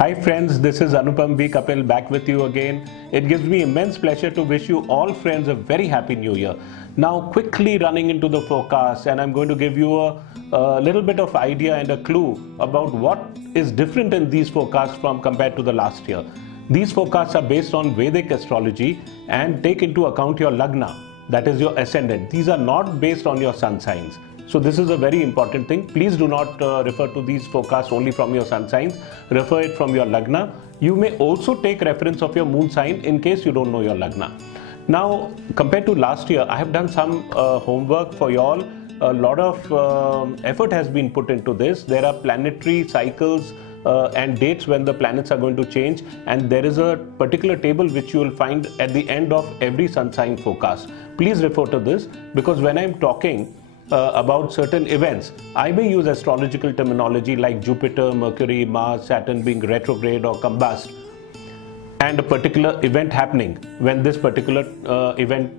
Hi friends, this is Anupam V. Kapil back with you again. It gives me immense pleasure to wish you all friends a very happy new year. Now quickly running into the forecast, and I'm going to give you a little bit of idea and a clue about what is different in these forecasts from compared to the last year. These forecasts are based on Vedic astrology and take into account your lagna, that is your ascendant. These are not based on your sun signs. So this is a very important thing. Please do not refer to these forecasts only from your sun signs. Refer it from your lagna. You may also take reference of your moon sign in case you don't know your lagna. Now, compared to last year, I have done some homework for you all. A lot of effort has been put into this. There are planetary cycles and dates when the planets are going to change, and there is a particular table which you will find at the end of every sun sign forecast. Please refer to this, because when I'm talking about certain events, I may use astrological terminology like Jupiter, Mercury, Mars, Saturn being retrograde or combust, and a particular event happening when this particular event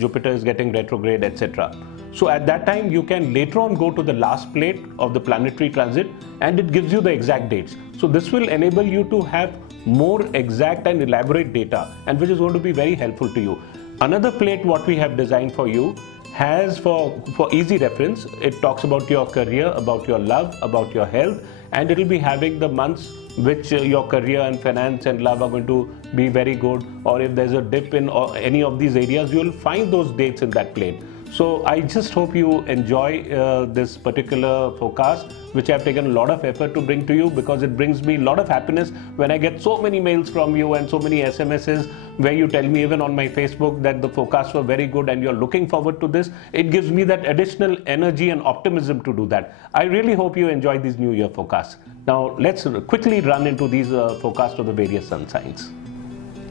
Jupiter is getting retrograde, etc. So at that time you can later on go to the last plate of the planetary transit and it gives you the exact dates. So this will enable you to have more exact and elaborate data, and which is going to be very helpful to you. Another plate what we have designed for you has for easy reference, it talks about your career, about your love, about your health, and it will be having the months which your career and finance and love are going to be very good, or if there's a dip in any of these areas, you will find those dates in that plate. So I just hope you enjoy this particular forecast, which I have taken a lot of effort to bring to you, because it brings me a lot of happiness when I get so many mails from you and so many SMSs where you tell me, even on my Facebook, that the forecasts were very good and you're looking forward to this. It gives me that additional energy and optimism to do that. I really hope you enjoy these New Year forecasts. Now let's quickly run into these forecasts of the various sun signs.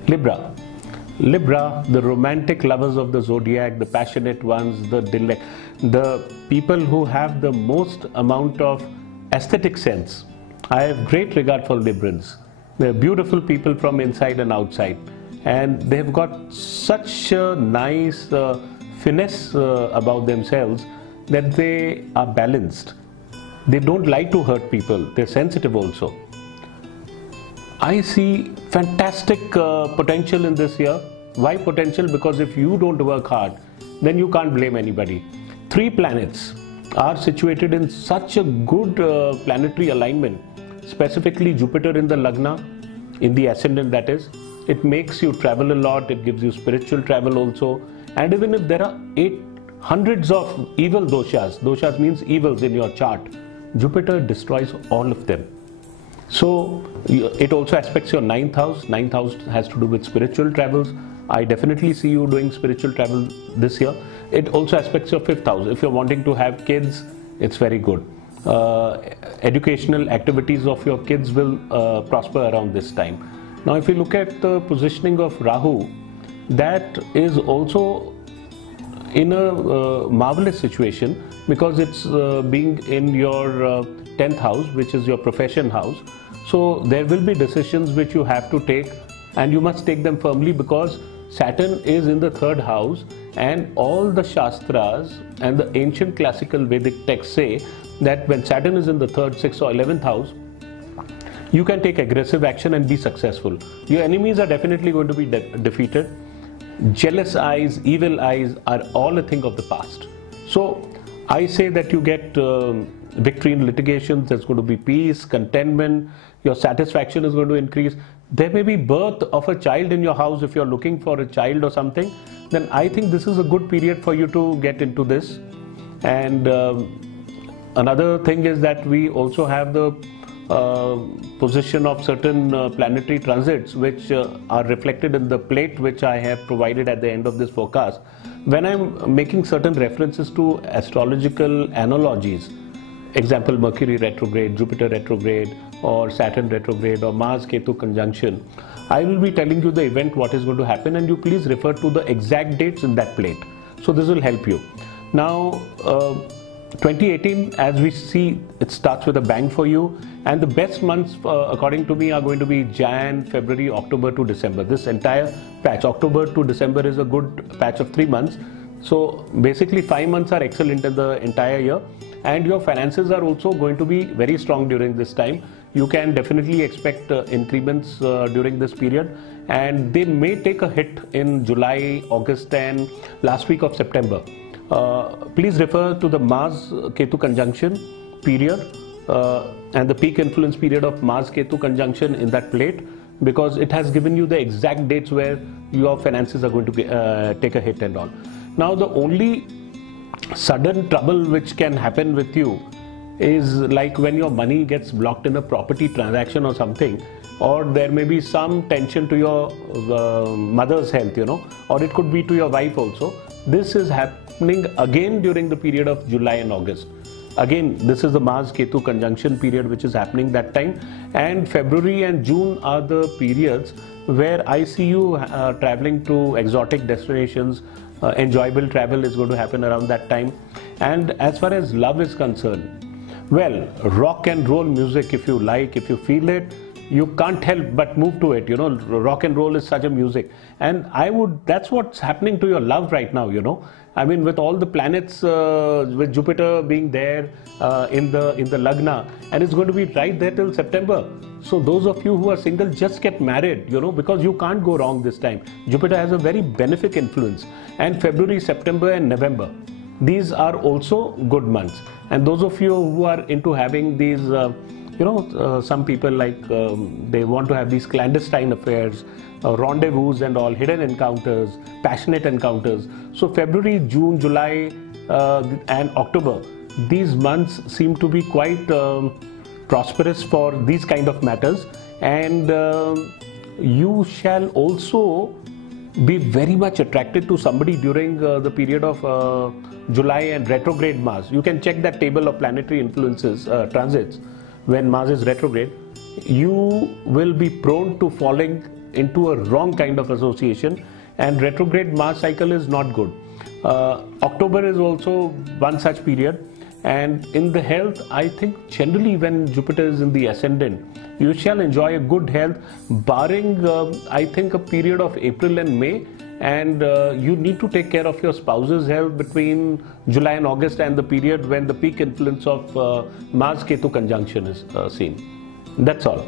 Libra. Libra, the romantic lovers of the zodiac, the passionate ones, the people who have the most amount of aesthetic sense. I have great regard for Librans. They're beautiful people from inside and outside, and they've got such a nice finesse about themselves that they are balanced. They don't like to hurt people. They're sensitive also. I see fantastic potential in this year. Why potential? Because if you don't work hard, then you can't blame anybody. 3 planets are situated in such a good planetary alignment, specifically Jupiter in the lagna, in the ascendant that is. It makes you travel a lot, it gives you spiritual travel also, and even if there are hundreds of evil doshas, doshas means evils in your chart, Jupiter destroys all of them. So it also aspects your 9th house. 9th house has to do with spiritual travels. I definitely see you doing spiritual travel this year. It also aspects your 5th house. If you're wanting to have kids, it's very good. Educational activities of your kids will prosper around this time. Now if you look at the positioning of Rahu, that is also in a marvelous situation, because it's being in your 10th house, which is your profession house. So there will be decisions which you have to take, and you must take them firmly, because Saturn is in the 3rd house, and all the Shastras and the ancient classical Vedic texts say that when Saturn is in the 3rd, 6th or 11th house, you can take aggressive action and be successful. Your enemies are definitely going to be defeated. Jealous eyes, evil eyes are all a thing of the past. So I say that you get victory in litigations. There's going to be peace, contentment, your satisfaction is going to increase. There may be birth of a child in your house. If you're looking for a child or something, then I think this is a good period for you to get into this. And another thing is that we also have the position of certain planetary transits which are reflected in the plate which I have provided at the end of this forecast. When I'm making certain references to astrological analogies, example Mercury retrograde, Jupiter retrograde, or Saturn retrograde, or Mars Ketu conjunction, I will be telling you the event what is going to happen, and you please refer to the exact dates in that plate. So this will help you. Now 2018, as we see, it starts with a bang for you, and the best months according to me are going to be Jan, February, October to December. This entire patch, October to December, is a good patch of 3 months. So basically 5 months are excellent in the entire year, and your finances are also going to be very strong during this time. you can definitely expect increments during this period, and they may take a hit in July, August and last week of September. Please refer to the Mars Ketu conjunction period and the peak influence period of Mars Ketu conjunction in that plate, because it has given you the exact dates where your finances are going to take a hit and all. Now the only sudden trouble which can happen with you is like when your money gets blocked in a property transaction or something, or there may be some tension to your mother's health, or it could be to your wife also. This is happening again during the period of July and August. Again, this is the Mars Ketu conjunction period which is happening that time, and February and June are the periods where I see you traveling to exotic destinations. Enjoyable travel is going to happen around that time. And as far as love is concerned, well, rock and roll music, if you like, if you feel it, you can't help but move to it. Rock and roll is such a music, and that's what's happening to your love right now. I mean, with all the planets, with Jupiter being there in the Lagna, and it's going to be right there till September. So those of you who are single, just get married, because you can't go wrong this time. Jupiter has a very benefic influence, and February, September and November, these are also good months. And those of you who are into having these some people like they want to have these clandestine affairs, rendezvous and all, hidden encounters, passionate encounters. So February, June, July and October, these months seem to be quite prosperous for these kind of matters, and you shall also be very much attracted to somebody during the period of July and retrograde Mars. You can check that table of planetary influences, transits. When Mars is retrograde, you will be prone to falling into a wrong kind of association, and retrograde Mars cycle is not good. October is also one such period. And in the health, I think generally when Jupiter is in the ascendant, you shall enjoy a good health, barring I think a period of April and May, and you need to take care of your spouse's health between July and August, and the period when the peak influence of Mars Ketu conjunction is seen. That's all.